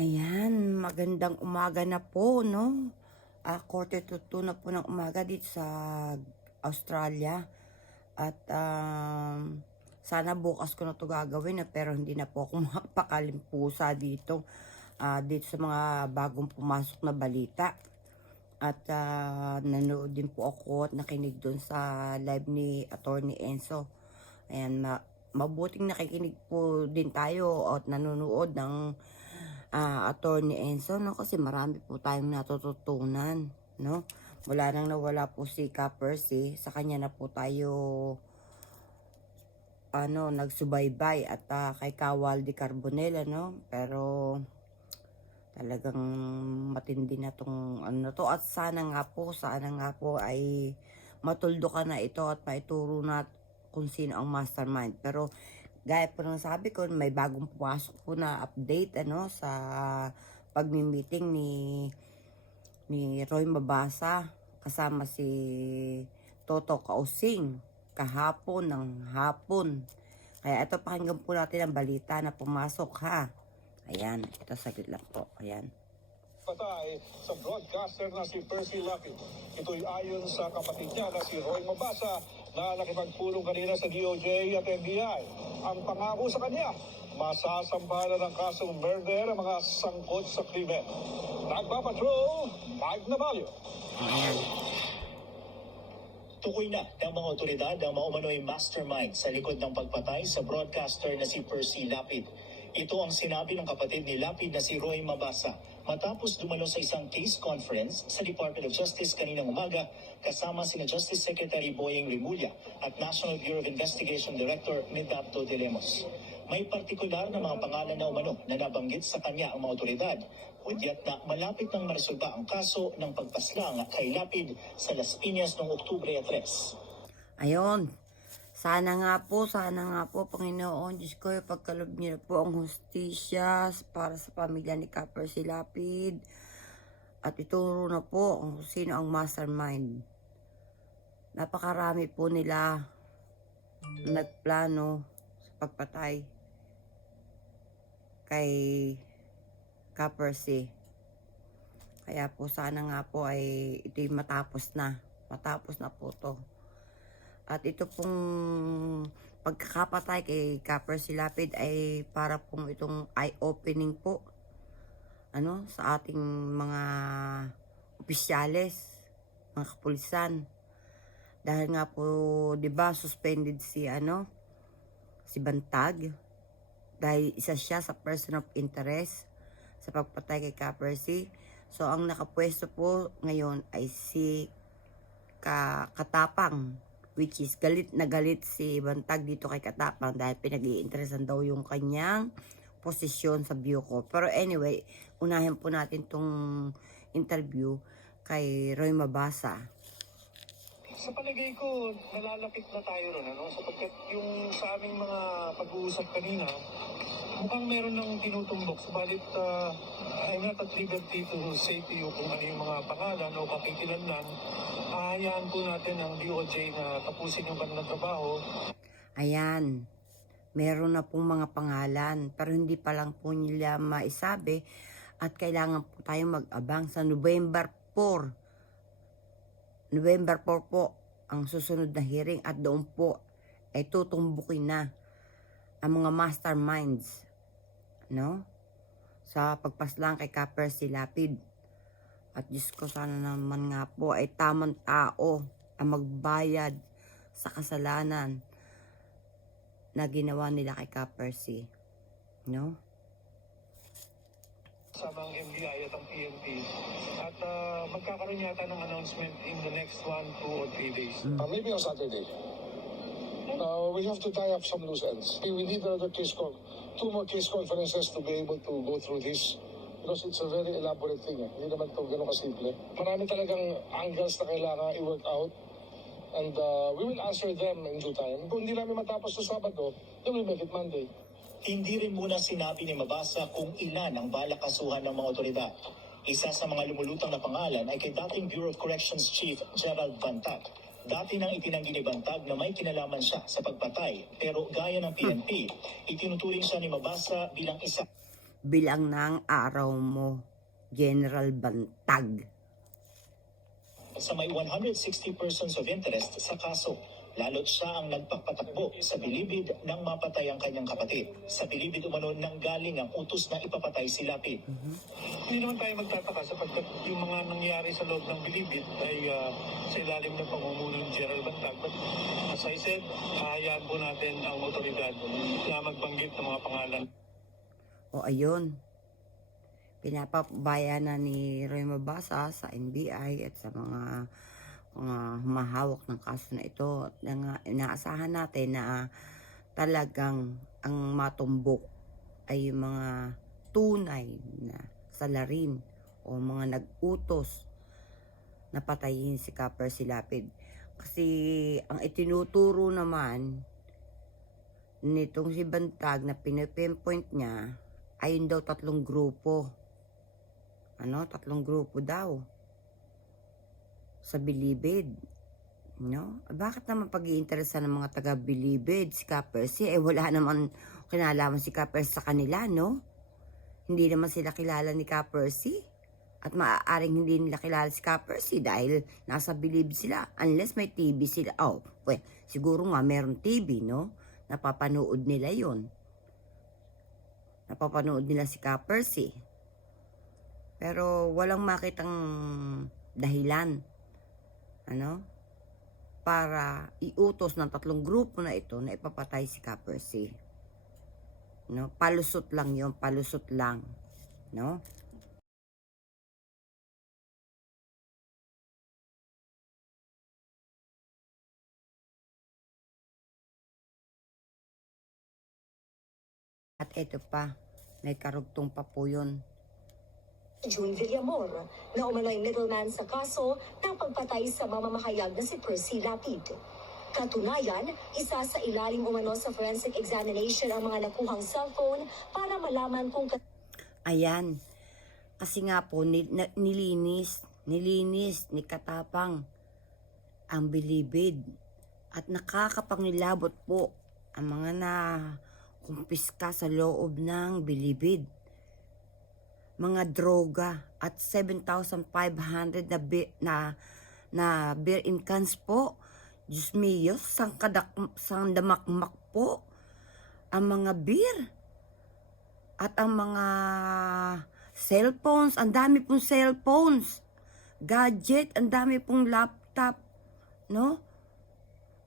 Ayan, magandang umaga na po, no? 1:45 na po ng umaga dito sa Australia. At sana bukas ko na to gagawin na pero hindi na po ako makapakalimpusa dito. Dito sa mga bagong pumasok na balita. At nanood din po ako at nakinig doon sa live ni Attorney Enzo. Ayan, mabuting nakikinig po din tayo at nanonood ng Attorney Enzo, no? Kasi marami po tayong natututunan, no? Mula nang nawala po si Ka-Percy, sa kanya na po tayo nagsubaybay at kay Kawaldi Carbonell, no? Pero talagang matindi na tong na to, at sana nga po ay matuldo ka na ito at maituro na kung sino ang mastermind. Pero gaya po ng sabi ko, may bagong pumasok po na update sa pagmi-meeting ni Roy Mabasa kasama si Toto Kausing kahapon ng hapon. Kaya ito, pakinggan po natin ang balita na pumasok, ha. Ayan, ito saglit lang po. Ayan. Patay sa broadcaster na si Percy Lapid. Ito'y ayon sa kapatid niya na si Roy Mabasa na nakipagpulong kanina sa DOJ at NBI. Ang pangako sa kanya, masasambahan ng kasong murder ang mga sangkot sa krimen. Nagpapatrol, Mike Navalio. Ayan. Tukoy na ng mga otoridad ang maumano'y mastermind sa likod ng pagpatay sa broadcaster na si Percy Lapid. Ito ang sinabi ng kapatid ni Lapid na si Roy Mabasa matapos dumalo sa isang case conference sa Department of Justice kaninang umaga kasama sina Justice Secretary Boyeng Rimulya at National Bureau of Investigation Director Medapto de Lemos. May partikular na mga pangalan na umano na nabanggit sa kanya ang mga otoridad, kudyat na malapit nang maresolba ang kaso ng pagpaslang kay Lapid sa Las Piñas noong Oktubre 3. Ayon. Sana nga po, Panginoon, Diyos ko, pagkalob niyo na po ang hustisya para sa pamilya ni Ka-Percy Lapid. At ituro na po kung sino ang mastermind. Napakarami po nila nagplano sa pagpatay kay Ka-Percy. Kaya po sana nga po ay ito'y matapos na po to. At ito pong pagkakapatay kay Ka-Percy Lapid ay para pong itong eye-opening po sa ating mga opisyales, mga kapulisan. Dahil nga po, 'di ba, suspended si Bantag dahil isa siya sa person of interest sa pagpatay kay Ka-Percy. So ang nakapwesto po ngayon ay si Katapang, which is galit na galit si Bantag dito kay Katapang dahil pinag-iinteresan daw yung kanyang posisyon sa Bucor. Pero anyway, unahin po natin tong interview kay Roy Mabasa. Sa palagay ko, nalalapit na tayo ron, sapagkat yung sa aming mga pag-uusap kanina, mukhang meron ng tinutumbok. Subalit, I'm not at liberty to say to you kung ano yung mga pangalan o kakikilanlan. Hayaan po natin ang DOJ na tapusin yung kanilang trabaho. Ayan, meron na pong mga pangalan, pero hindi pa lang po nila maisabi at kailangan po tayong mag-abang sa November 4. November 4 po ang susunod na hearing at doon po ay tutumbukin na ang mga masterminds, sa pagpaslang kay Ka-Percy Lapid. At Diyos ko, sana naman nga po ay tamang tao ang magbayad sa kasalanan na ginawa nila kay Ka-Percy. Sama ang NBI at ang PNP. At magkakaroon yata ng announcement in the next 1, 2, or 3 days. Maybe on Saturday. We have to tie up some loose ends. We need another two more case conferences to be able to go through this. Because it's a very elaborate thing. Hindi naman ito gano'ng kasimple. Marami talagang angles na kailangan i-work out. And we will answer them in due time. Kung hindi namin matapos sa Sabado, then we'll make it Monday. Hindi rin muna sinabi ni Mabasa kung ilan ang balak kasuhan ng mga otoridad. Isa sa mga lumulutang na pangalan ay kay dating Bureau of Corrections Chief Gerald Bantag. Dati nang itinanggi ni Bantag na may kinalaman siya sa pagpatay, pero gaya ng PNP, itinuturing siya ni Mabasa bilang isa. Bilang na ang araw mo, General Bantag. Sa may 160 persons of interest sa kaso, lalo't siya ang nagpapatakbo sa bilibid nang mapatay ang kanyang kapatid. Sa bilibid umano nang galing ang utos na ipapatay si Lapid. Hindi naman tayo magtataka sapagkat yung mga nangyari sa loob ng bilibid ay sa ilalim ng pamumuno ni General Bantag. But as I said, hahayaan po natin ang otoridad na magbanggit ng mga pangalan. O ayun, pinapabaya na ni Roy Mabasa sa NBI at sa mga humahawak ng kaso na ito. Inaasahan natin na talagang ang matumbok ay yung mga tunay na salarin o mga nag-utos na patayin si Copper si Lapid. Kasi ang itinuturo naman nitong si Bantag na pinipinpoint niya ayun daw 3 grupo. 3 grupo daw sa Bilibid. No? Bakit naman pag-iinteresan ng mga taga-Bilibid si Kapersi? Wala naman kinalaman si Kapersi sa kanila, no? Hindi naman sila kilala ni Kapersi. At maaaring hindi nila kilala si Kapersi dahil nasa Bilibid sila. Unless may TV sila. Well, siguro nga meron TV, no? Napapanood nila yon. Napapanood nila si Kapersi. Pero walang makitang dahilan para iutos ng 3 grupo na ito na ipapatay si Kapersi. No? Palusot lang yon, palusot lang. No? At ito pa, may karugtong pa po yun. June Villamor, na umano'y middleman sa kaso ng pagpatay sa mamamahayag na si Percy Lapid. Katunayan, isa sa ilalim umano sa forensic examination ang mga nakuhang cellphone para malaman kung... Ayan, kasi nga po nilinis ni Katapang ang Bilibid at nakakapangilabot po ang mga na kumpiska sa loob ng Bilibid. Mga droga at 7,500 na beer in cans po. Diyos mio, sang damakmak po ang mga beer. At ang mga cellphones, ang dami pong cellphones. Gadget, ang dami pong laptop, no?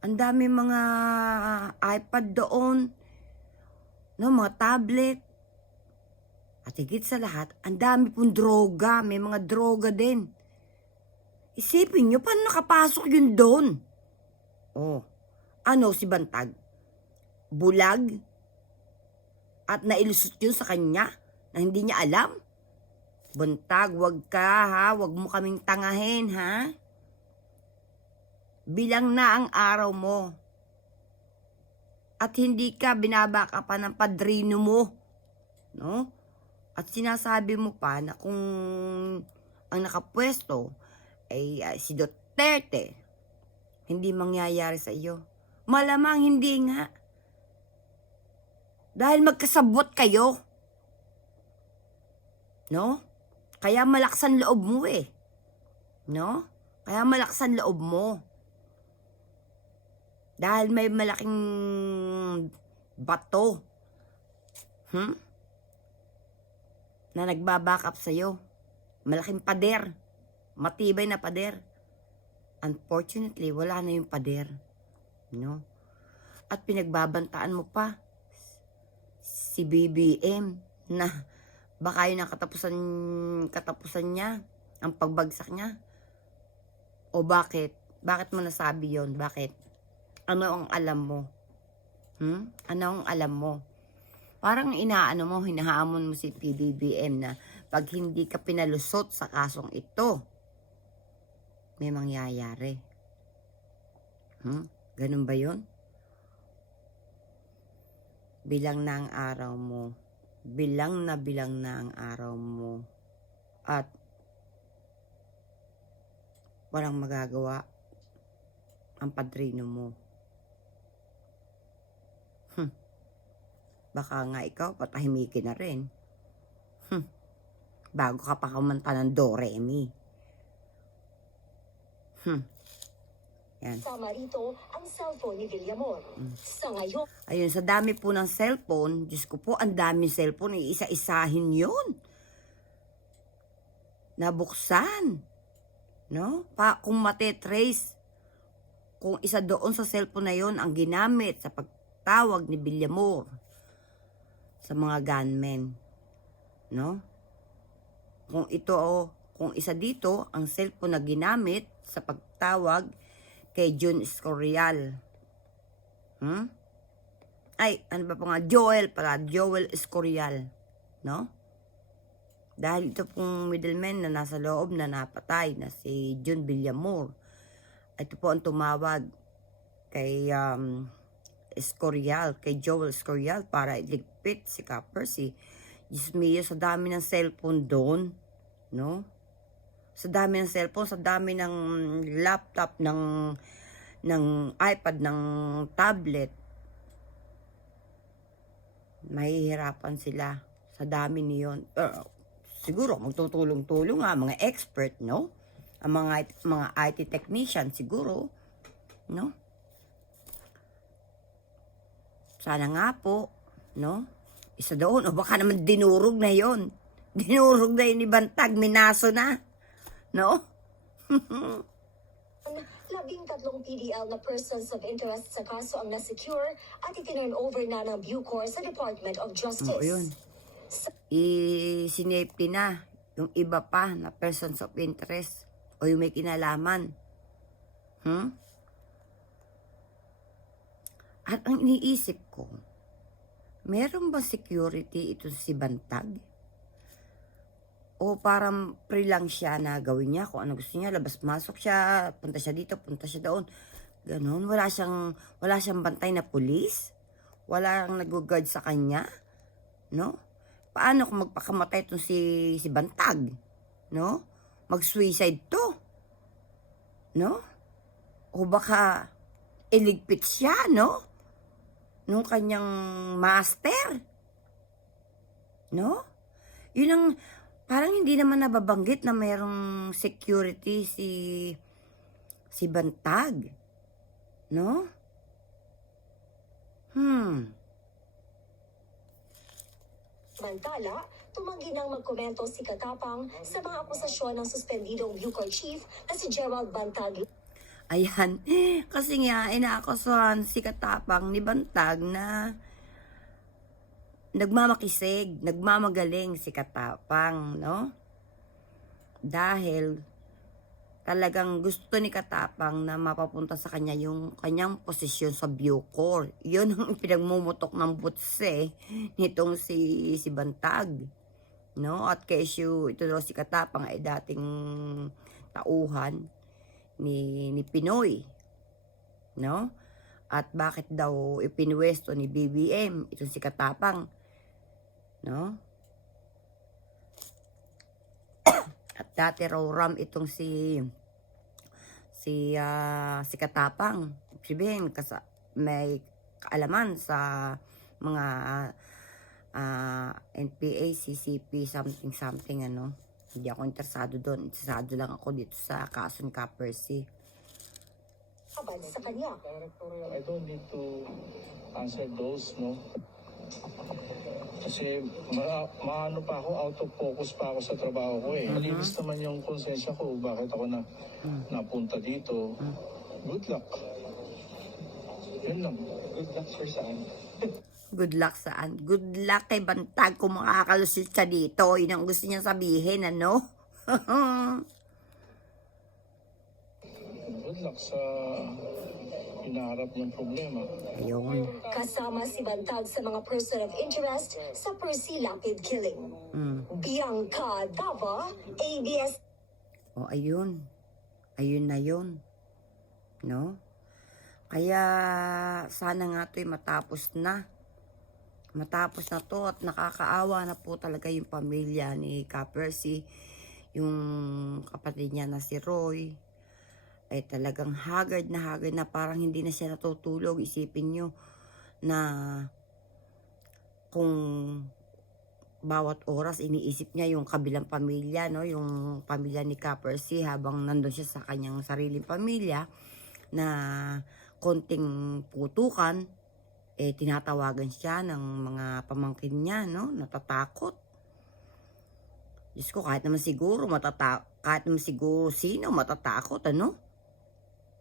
Ang dami mga iPad doon, no, mga tablet. At higit sa lahat, ang dami pong droga. May mga droga din. Isipin nyo, paano nakapasok yun doon? Si Bantag? Bulag? At nailusot yun sa kanya na hindi niya alam? Bantag, wag ka ha. Wag mo kaming tangahin ha. Bilang na ang araw mo. At hindi ka binabaka pa ng padrino mo. No? At sinasabi mo pa na kung ang nakapwesto ay si Duterte, hindi mangyayari sa iyo. Malamang hindi nga. Dahil magkasabot kayo. No? Kaya malaksan loob mo eh. No? Kaya malaksan loob mo. Dahil may malaking bato. Na nagbaback up sa'yo. Malaking pader. Matibay na pader. Unfortunately, wala na yung pader. No? At pinagbabantaan mo pa si BBM na baka yun ang katapusan niya, ang pagbagsak niya. O bakit? Bakit mo nasabi yon? Bakit? Ano ang alam mo? Ano ang alam mo? Parang hinahamon mo si PBBM na pag hindi ka pinalusot sa kasong ito, may mangyayari. Ganun ba yun? Bilang na ang araw mo. Bilang na ang araw mo. At walang magagawa ang padrino mo. Baka nga ikaw patahimikin na rin. Bago ka pa kumanta ng Do-Re-Mi. Yan. Sama rito ang cellphone ni Villamor. Sa ngayon, Ayun, sa dami po ng cellphone, Diyos ko po, ang dami cellphone, isa-isahin yun. Nabuksan. No? Kung matetrace, kung isa doon sa cellphone na yon ang ginamit sa pagtawag ni Villamor sa mga gunmen. No? Kung isa dito, ang cellphone na ginamit sa pagtawag kay June Escorial. Ay, ano ba po nga? Joel Escorial. No? Dahil ito pong middleman na nasa loob na napatay na si June Villamor. Ito po ang tumawag kay Escorial, kay Joel Escorial para iligpit si Ka-Percy. Diyos mio, sa dami ng cellphone doon, no? Sa dami ng cellphone, sa dami ng laptop, ng iPad, ng tablet, mahihirapan sila sa dami niyon. Siguro magtutulong-tulong nga mga expert, no? Ang mga IT technician siguro, no? Sana nga po, no? Isa doon, o baka naman dinurog na yon. Dinurog na yun ni Bantag, minaso na. No? 13 PDL na persons of interest sa kaso ang na-secure at itinurn over na ng Bucor sa Department of Justice. Yun. Sinafety na yung iba pa na persons of interest o yung may kinalaman. At ang iniisip ko, meron ba security ito si Bantag? O parang free lang siya na gawin niya kung ano gusto niya, labas-masok siya, punta siya dito, punta siya doon. Ganon, wala siyang bantay na pulis, wala ang nag-guard sa kanya, no? Paano kung magpakamatay itong si Bantag, no? Mag-suicide to, no? O baka iligpit siya, no? Nung kanyang master, no? Yun ang parang hindi naman nababanggit na mayroong security si Bantag. No? Samantala, tumanggi nang magkomento si Katapang sa mga akusasyon ng suspendidong Bucor Chief na si Gerald Bantag. Ayan. Kasi nga, inaakusahan si Katapang ni Bantag na nagmamakisig, nagmamagaling si Katapang, no? Dahil talagang gusto ni Katapang na mapapunta sa kanya yung kanyang posisyon sa Bucor. Yun ang pinagmumutok ng butse nitong si Bantag, no? At kesyo ito daw si Katapang ay dating tauhan ni Pinoy, no? At bakit daw ipinwesto ni BBM itong si Katapang, no? At dati raw ram itong si Katapang. Sabihin, may kaalaman sa mga NPA, CCP, something, ano. Hindi ako interesado doon. Interesado lang ako dito sa kaso ni Ka-Percy. Abad sa kanya. Directorial, I don't need to answer those, no? Kasi maano pa ako, out of focus pa ako sa trabaho ko eh. Malinis naman yung konsensya ko, bakit ako napunta dito. Good luck. Yun lang. Good luck sir saan? Good luck saan? Good luck kay Bantag kung makakalusot siya dito. Yun ang gusto niya sabihin, ano? Good luck sa hinaharap niyang problema. Ayun. Kasama si Bantag sa mga person of interest sa Percy Lapid killing. Bianca Dava, ABS. O, ayun. Ayun na yun. No? Kaya, sana nga ito'y matapos na. Matapos na to at nakakaawa na po talaga yung pamilya ni Ka-Percy. Yung kapatid niya na si Roy. Ay talagang haggard na parang hindi na siya natutulog. Isipin nyo na kung bawat oras iniisip niya yung kabilang pamilya, no? Yung pamilya ni Ka Percy habang nandun siya sa kanyang sariling pamilya na konting putukan, tinatawagan siya ng mga pamangkin niya, no? Natatakot. Diyos ko, kahit naman siguro sino matatakot, ano?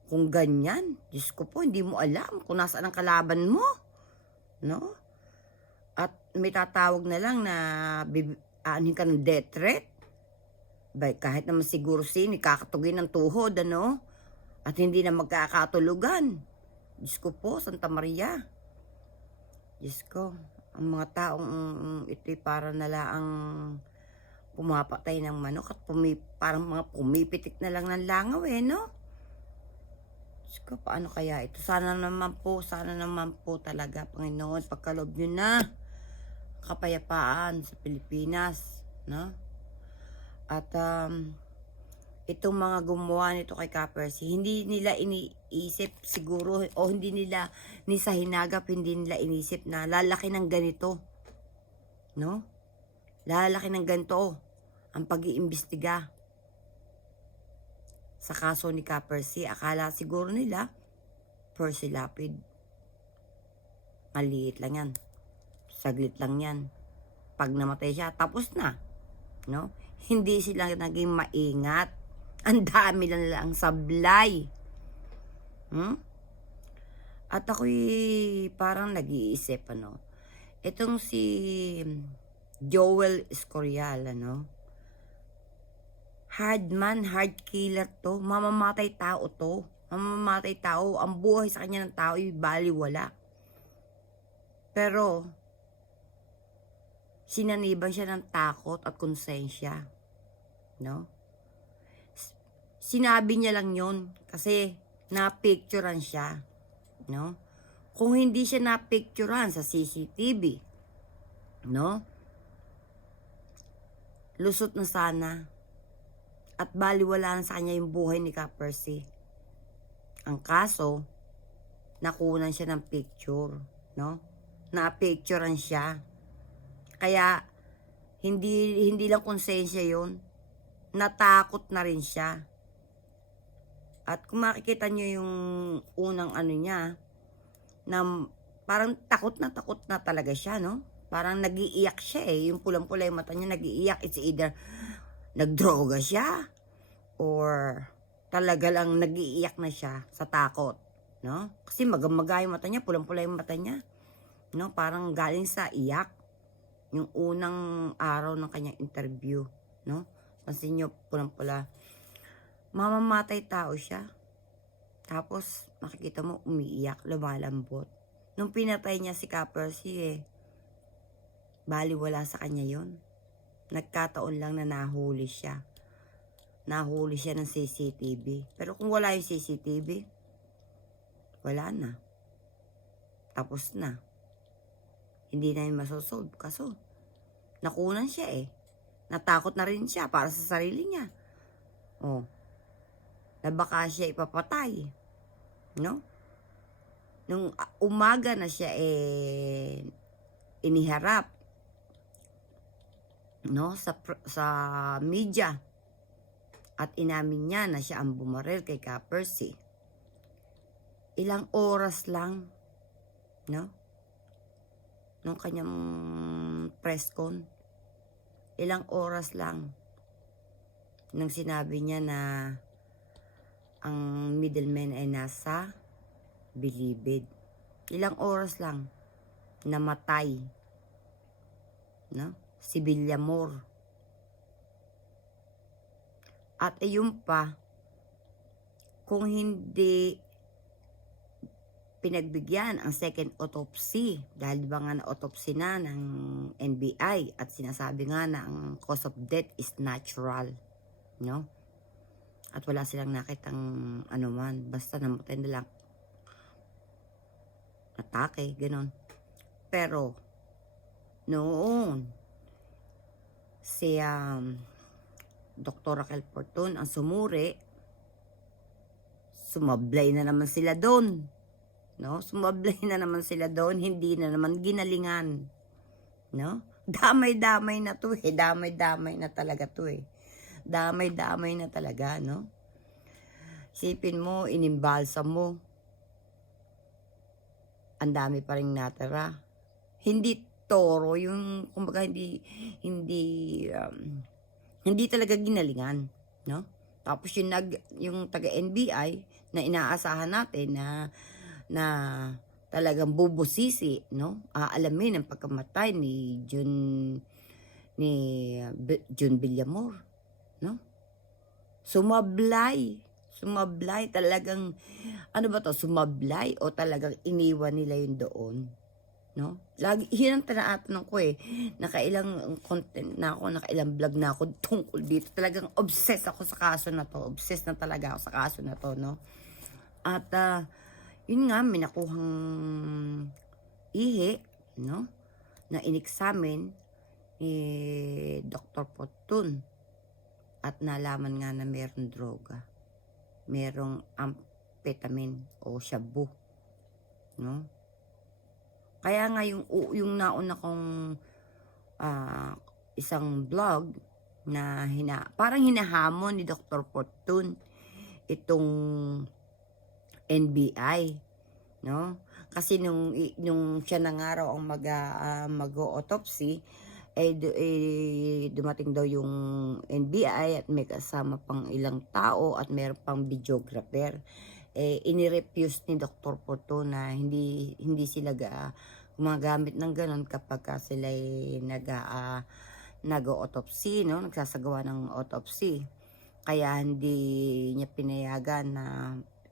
Kung ganyan, Diyos ko po, hindi mo alam kung nasaan ang kalaban mo, no? At may tatawag na lang na aanhin ka ng death threat. Kahit naman siguro kakatugin ng tuhod, ano? At hindi na magkakatulugan. Diyos ko po, Santa Maria. Diyos ko, ang mga taong ito'y para nalaang pumapatay ng manok at parang mga pumipitik na lang ng langaw, no? Diyos ko, paano kaya ito? Sana naman po talaga, Panginoon, pagkaloob nyo na kapayapaan sa Pilipinas, no? At itong mga gumawa nito kay Ka Percy, hindi nila iniisip siguro, o hindi nila ni sa hinagap, hindi nila inisip na lalaki ng ganito, no? Lalaki ng ganito ang pag-iimbestiga sa kaso ni Ka Percy. Akala siguro nila Percy Lapid, maliit lang yan, saglit lang yan, pag namatay siya tapos na, no? Hindi sila naging maingat, ang dami lang sablay. At ako'y parang nag-iisip, ano, itong si Joel Escorial, ano, hard killer to, mamamatay tao to, ang buhay sa kanya ng tao ay baliwala. Pero sinaniban siya ng takot at konsensya, no? Sinabi niya lang yon kasi napicturean siya, no? Kung hindi siya napicturean sa CCTV, no? Lusot na sana at baliwala na sa kanya yung buhay ni Ka Percy. Ang kaso, nakunan siya ng picture, no? Na-picturean siya. Kaya hindi lang konsensya 'yon. Natakot na rin siya. At kung makikita niyo yung unang ano niya, na parang takot na talaga siya, no? Parang nag-iiyak siya yung pulang-pula yung mata niya, nag-iiyak. It's either nagdroga siya or talaga lang nag-iiyak na siya sa takot, no? Kasi magamaga yung mata niya, pulang-pula yung mata niya, no? Parang galing sa iyak yung unang araw ng kanyang interview, no? Pansin niyo, pulang-pula. Mamamatay tao siya. Tapos makikita mo umiiyak, lumalambot. Nung pinatay niya si Ka Percy, baliwala sa kanya yon. Nagkataon lang na nahuli siya. Nahuli siya ng CCTV. Pero kung wala yung CCTV, wala na. Tapos na. Hindi na yung masosolve. Kaso, nakunan siya Natakot na rin siya para sa sarili niya. Na baka siya ipapatay. No? Nung umaga na siya iniharap, no, sa media, at inamin niya na siya ang bumaril kay Ka Percy. Ilang oras lang, no, nung kanyang press con, ilang oras lang nang sinabi niya na ang middleman ay nasa Bilibid. Ilang oras lang namatay, no? Si Villamor. At ayun pa, kung hindi pinagbigyan ang second autopsy, dahil ba nga na-autopsy na ng NBI at sinasabi nga na ang cause of death is natural, no? At wala silang nakitang anuman, basta namatay na lang, atake, gano'n. Pero noon si Dr. Raquel Porton ang sumuri, sumablay na naman sila doon, no? Sumablay na naman sila doon, hindi na naman ginalingan, no? damay-damay na to eh. Damay-damay na talaga to eh. Damay-damay na talaga, no? Isipin mo, inimbalsa mo. Ang dami pa rin natira. Hindi toro, yung, kumbaga, hindi talaga ginalingan, no? Tapos yung taga-NBI na inaasahan natin na talagang bubusisi, no? Aalamin ang pagkamatay ni June Villamor, no? Sumablay talagang, ano ba to, sumablay o talagang iniwan nila yun doon, no? Lagi, yun ang tinatanong ko eh, nakailang content na ako, nakailang vlog na ako tungkol dito, talagang obsessed ako sa kaso na to, obsessed na talaga ako sa kaso na to, no? At, yun nga, may nakuhang ihi, no? Na inexamine ni Dr. Potun. At nalaman nga na mayroong droga. Mayroong amphetamine o shabu. No? Kaya nga yung nauna kong isang vlog na parang hinahamon ni Dr. Potun itong NBI. No? Kasi nung siya na nga raw ang mag-autopsy, dumating daw yung NBI at may kasama pang ilang tao at meron pang videographer. Inirefuse ni Dr. Porto na hindi sila gumagamit ng ganun kapag sila nag-autopsy, no? Nagsasagawa ng autopsy. Kaya hindi niya pinayagan na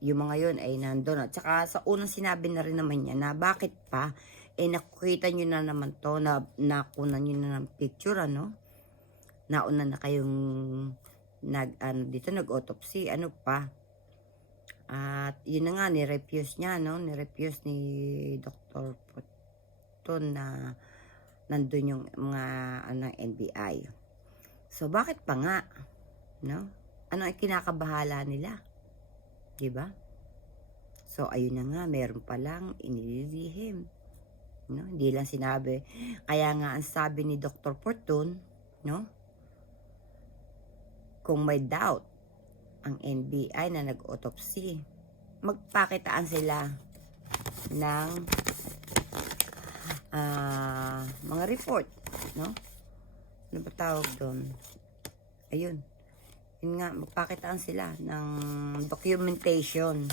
yung mga yun ay nandun. At saka sa unang sinabi na rin naman niya na bakit pa, nakikita nyo na naman to, nakunan nyo na ng picture, ano? Nauna na kayong nag-autopsy, ano pa? At yun na nga, ni-refuse niya, no? Ni-refuse ni Dr. Potun na nandun yung mga NBI. So, bakit pa nga? No? Ano ay kinakabahala nila? Diba? So, ayun na nga, meron palang inililihim. No? Hindi lang sinabi. Kaya nga, ang sabi ni Dr. Portun, no? Kung may doubt ang NBI na nag-autopsy, magpakitaan sila ng mga report, no? Ano ba tawag doon? Ayun. Yun nga, magpakitaan sila ng documentation,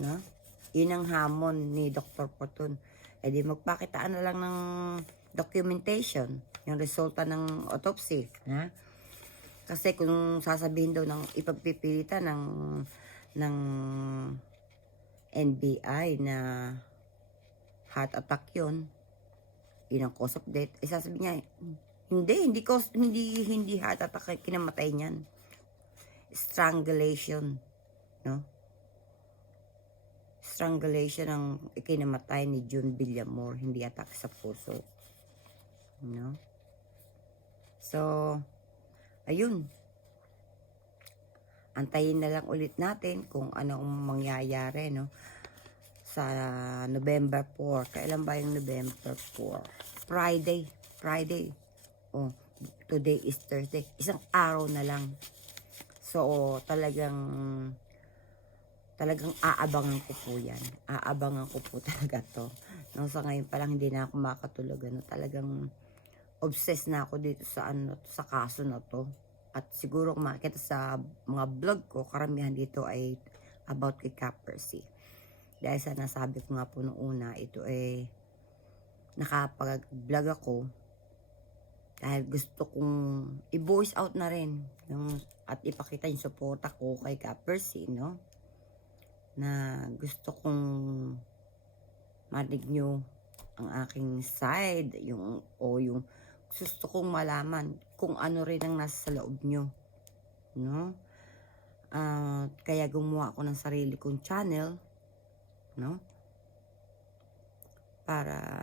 no? Yun ang hamon ni Dr. Portun. Di magpakitaan na lang ng documentation, yung resulta ng autopsy, ha? Kasi kung sasabihin daw ng ipagpipilitan ng NBI na heart attack yun ang cause of death, sasabihin niya, hindi heart attack kinamatay niyan. Strangulation, no? Strangulation ang ikinamatay ni June Villamor, hindi atake sa puso. No? So, ayun. Antayin na lang ulit natin kung ano ang mangyayari, no? Sa November 4. Kailan ba yung November 4? Friday. Oh, today is Thursday. Isang araw na lang. So, talagang aabangan ko po yan. Aabangan ko po talaga to. No, sa ngayon pa lang hindi na ako makatulog. Ano, talagang obsessed na ako dito sa kaso na to. At siguro kung makikita sa mga vlog ko, karamihan dito ay about kay Percy. Dahil sa nasabi ko nga po noong una, ito ay nakapag-vlog ako dahil gusto kong i-voice out na rin at ipakita yung suporta ko kay Percy, no? Na gusto kong marinig nyo ang aking side, yung gusto kong malaman kung ano rin ang nasa loob nyo, no? Kaya gumawa ako ng sarili kong channel, no? Para,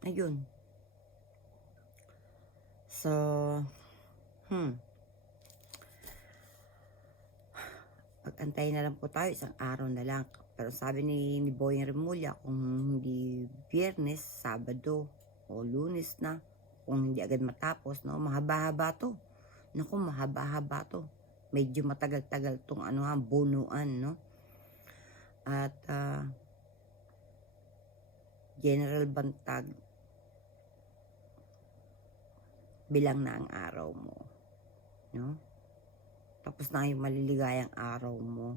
ayun. So, pag-antay na lang po tayo, isang araw na lang. Pero sabi ni Boyeng Remulla, kung hindi Biyernes, Sabado, o Lunes na, kung hindi agad matapos, no? Mahaba-haba to. Naku, mahaba-haba to. Medyo matagal-tagal tong bunuan, no? At General Bantag, bilang na ang araw mo, no? Tapos na yung maliligayang araw mo.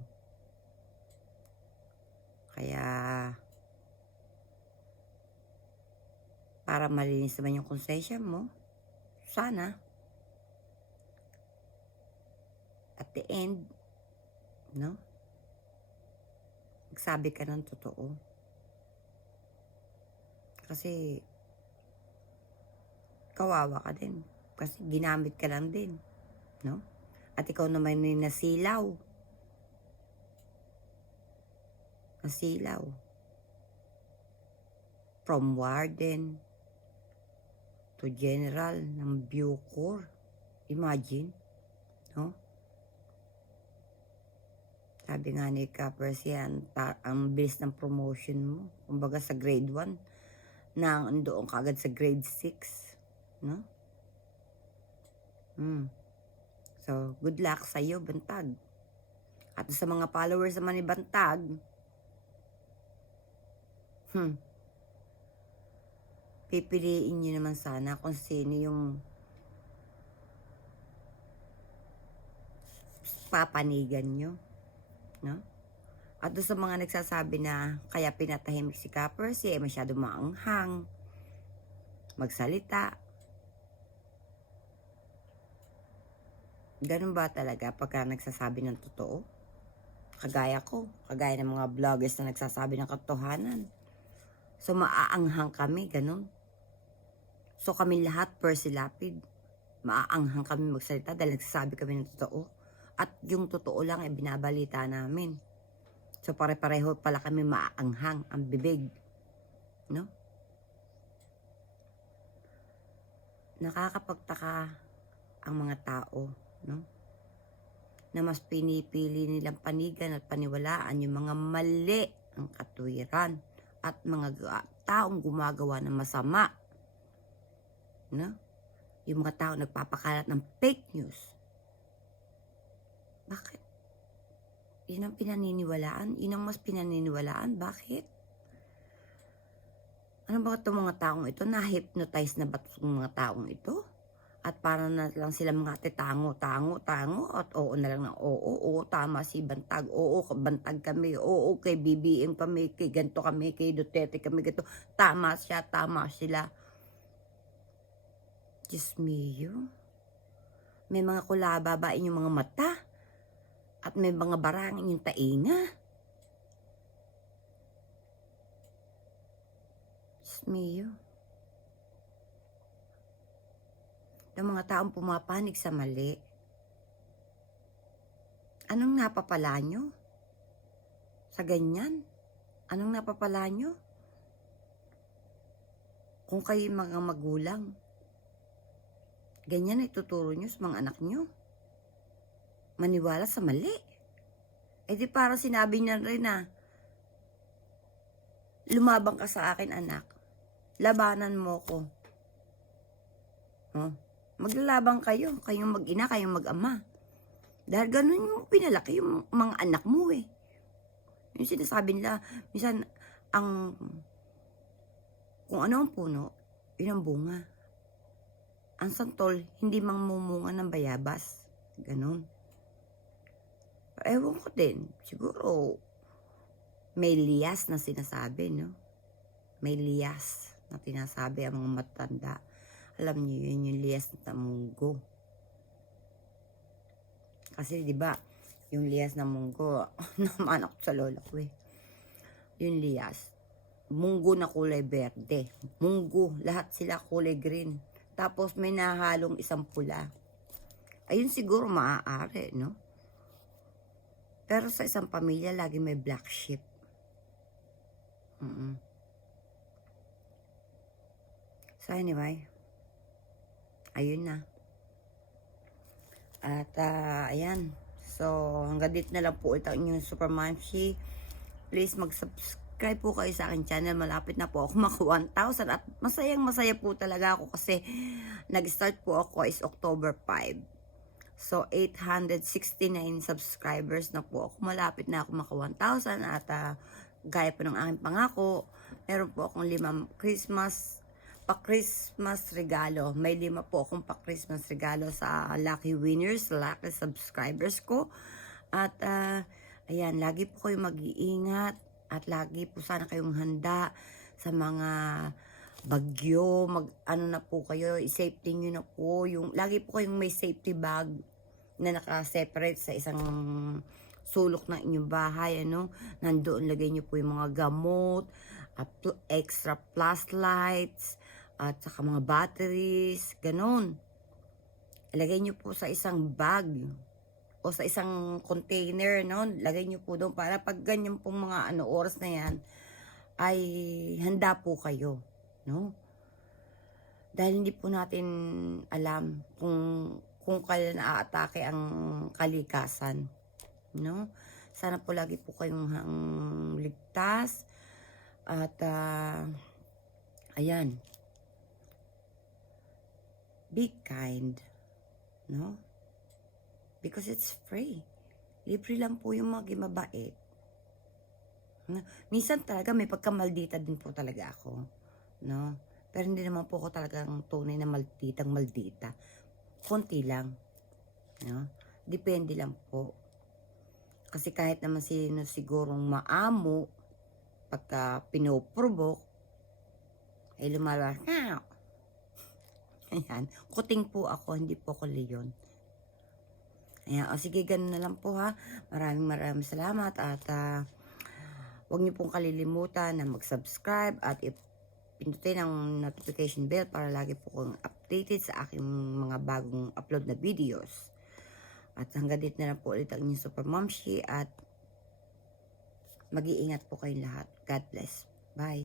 Kaya para malinis naman yung konsensya mo, sana at the end, no? Magsabi ka ng totoo. Kasi kawawa ka din. Kasi ginamit ka lang din, no? At ikaw naman yung nasilaw. Nasilaw. From warden to general ng Bucor. Imagine, no? Sabi nga ni Kapers yan, ang bilis ng promotion mo. Kumbaga sa grade 1, na andoon ka agad sa grade 6, no? So, good luck sa iyo, Bantag. At sa mga followers naman ni Bantag, pipiliin nyo naman sana kung sino yung papanigan nyo, no? At doon sa mga nagsasabi na kaya pinatahimik si Kapers, masyado maanghang magsalita. Ganun ba talaga pagka nagsasabi ng totoo? Kagaya ko, kagaya ng mga vloggers na nagsasabi ng katotohanan. So maaanghang kami, ganun. So kami lahat, Percy Lapid, maaanghang kami magsalita dahil nagsasabi kami ng totoo. At yung totoo lang ay binabalita namin. So pare-pareho pala kami maaanghang ang bibig, no? Nakakapagtaka ang mga tao, no? Na mas pinipili nilang panigan at paniwalaan yung mga mali ang katwiran at mga taong gumagawa ng masama, no? Yung mga tao nagpapakalat ng fake news. Bakit? Yun ang pinaniniwalaan? Yun ang mas pinaniniwalaan? Bakit? Ano ba itong mga taong ito? Na-hypnotize na ba itong mga taong ito? At parang na lang sila mga tango, at oo na lang ng oo, tama si Bantag, oo, Bantag kami, oo, kay BBM kami, kay ganito kami, kay Duterte kami, ganito, tama siya, tama sila. Diyos mio, may mga kulaba ba inyong mga mata? At may mga barang inyong tainga? Diyos mio. Ng mga taong pumapanig sa mali, anong napapala nyo? Sa ganyan? Anong napapala nyo? Kung kayo mga magulang, ganyan ay tuturo nyo sa mga anak nyo. Maniwala sa mali. Eh di parang sinabi niya rin na, lumabang ka sa akin anak, labanan mo ko. Maglalabang kayo, kayong mag-ina, kayong mag-ama. Dahil ganun yung pinalaki yung mga anak mo eh. Yung sinasabi nila, minsan, kung ano ang puno, yun ang bunga. Ang santol, hindi mangmumunga ng bayabas. Ganun. Ewan ko din, siguro, may liyas na sinasabi, no? May liyas na sinasabi ang mga matanda. Alam niyo yun, yung liyas na munggo. Kasi di ba yung liyas na munggo, naman ako sa lola ko eh. Yung liyas, munggo na kulay berde. Munggo, lahat sila kulay green. Tapos may nahalong isang pula. Ayun siguro maaari, no? Pero sa isang pamilya, lagi may black sheep. So anyway, ayun na. At ayan. So hanggang dito na lang po ito yung Super Manchi. Please mag-subscribe mag-subscribe po kayo sa akin channel. Malapit na po ako maka 1,000 at masaya po talaga ako kasi nag-start po ako is October 5. So, 869 subscribers na po ako. Malapit na ako maka 1,000 at gaya po ng aking pangako, meron po akong 5 pa-Christmas regalo. May 5 po akong pa-Christmas regalo sa lucky winners, lucky subscribers ko. At ayan, lagi po kayo mag-iingat at lagi po sana kayong handa sa mga bagyo, ano na po kayo, i-safety nyo na po lagi po kayong may safety bag na naka-separate sa isang sulok ng inyong bahay, nandoon lagay nyo po yung mga gamot, extra flashlights, at saka mga batteries, ganun. Ilagay nyo po sa isang bag o sa isang container, lagay nyo po doon para pag ganyan pong mga oras na yan, ay handa po kayo. Dahil hindi po natin alam kung kailan aatake ang kalikasan, sana po lagi po kayong ligtas at ayan, be kind, because it's free, libre lang po yung mga mabait. Minsan talaga may pagkamaldita din po talaga ako, pero hindi naman po ako talagang tunay na maldita. Konti lang, depende lang po. Kasi kahit naman sino sigurong maamo, pagka pinoprovoke, ay lumalabas, ayan, kuting po ako, hindi po ako leon. Ayan, sige, ganun na lang po ha. Maraming salamat at huwag niyo pong kalilimutan na mag-subscribe at pindutin ang notification bell para lagi po kong updated sa aking mga bagong upload na videos. At hanggang dito na lang po ulit ang inyong Super Momshi at mag-iingat po kayong lahat. God bless. Bye.